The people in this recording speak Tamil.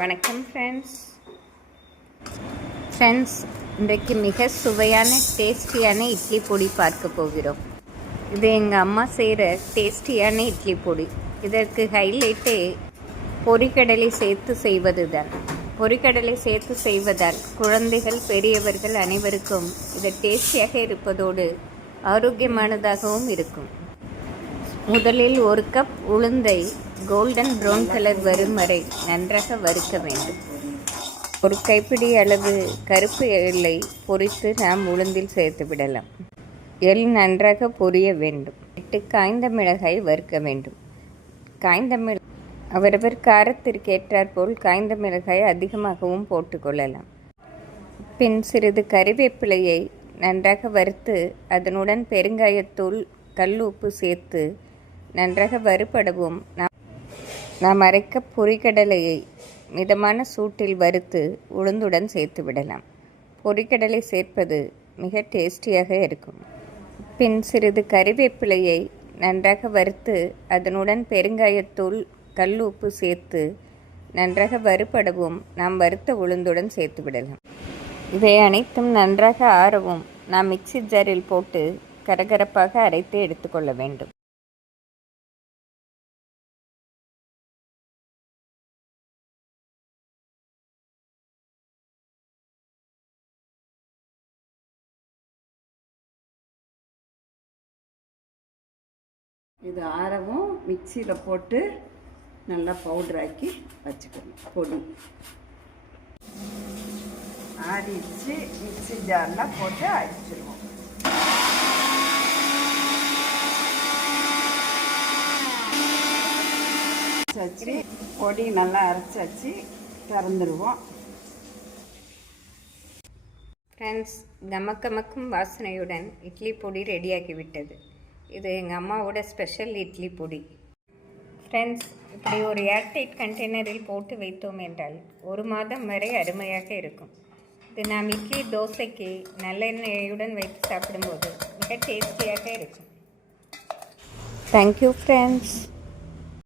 வணக்கம் ஃப்ரெண்ட்ஸ் இன்றைக்கு மிக சுவையான டேஸ்டியான இட்லி பொடி பார்க்க போகிறோம். இது எங்கள் அம்மா செய்கிற டேஸ்டியான இட்லி பொடி. இதற்கு ஹைலைட்டே பொரிக்கடலை சேர்த்து செய்வது தான். பொரிக்கடலை சேர்த்து செய்வதால் குழந்தைகள் பெரியவர்கள் அனைவருக்கும் இது டேஸ்டியாக இருப்பதோடு ஆரோக்கியமானதாகவும் இருக்கும். முதலில் 1 கப் உளுந்தை கோல்டன் ப்ரௌன் கலர் வரும் வரை நன்றாக வறுக்க வேண்டும். 1 கைப்பிடி அளவு கருப்பு எள்ளை பொரித்து நாம் உளுந்தில் சேர்த்து விடலாம். எள் நன்றாக பொரிய வேண்டும். 8 காய்ந்த மிளகாய் வறுக்க வேண்டும். காய்ந்த அவரவர் காரத்திற்கு ஏற்றாற்போல் காய்ந்த மிளகாய் அதிகமாகவும் போட்டுக்கொள்ளலாம். பின் சிறிது கறிவேப்பிலையை நன்றாக வறுத்து அதனுடன் பெருங்காயத்தூள் கல் உப்பு சேர்த்து நன்றாக வறுபடவும் நாம் அரைக்க பொரிக்கடலையை மிதமான சூட்டில் வறுத்து உளுந்துடன் சேர்த்து விடலாம். பொரிக்கடலை சேர்ப்பது மிக டேஸ்டியாக இருக்கும். பின் சிறிது கறிவேப்பிலையை நன்றாக வறுத்து அதனுடன் பெருங்காயத்தூள் கல் உப்பு சேர்த்து நன்றாக வறுபடவும் நாம் வறுத்த உளுந்துடன் சேர்த்து விடலாம். இவை அனைத்தும் நன்றாக ஆறவும் நாம் மிக்சி ஜாரில் போட்டு கரகரப்பாக அரைத்து எடுத்துக்கொள்ள வேண்டும். இது ஆறவும் மிக்சியில் போட்டு நல்லா பவுட்ராக்கி வச்சுக்கணும். பொடி ஆறிச்சு மிக்சி ஜாரில் போட்டு அடிச்சிடுவோம். வச்சு பொடி நல்லா அரைச்சி வச்சு திறந்துடுவோம். ஃப்ரெண்ட்ஸ், கமக்கமக்கும் வாசனையுடன் இட்லி பொடி ரெடியாகிவிட்டது. இது எங்கள் அம்மாவோட ஸ்பெஷல் இட்லி பொடி. ஃப்ரெண்ட்ஸ், இப்படி ஒரு ஏர்டைட் கண்டெய்னரில் போட்டு வைத்தோம் என்றால் 1 மாதம் வரை அருமையாக இருக்கும். இது நாம் இட்லி தோசைக்கு நல்லெண்ணெயுடன் வைத்து சாப்பிடும்போது மிக டேஸ்டியாக இருக்கும். Thank you friends.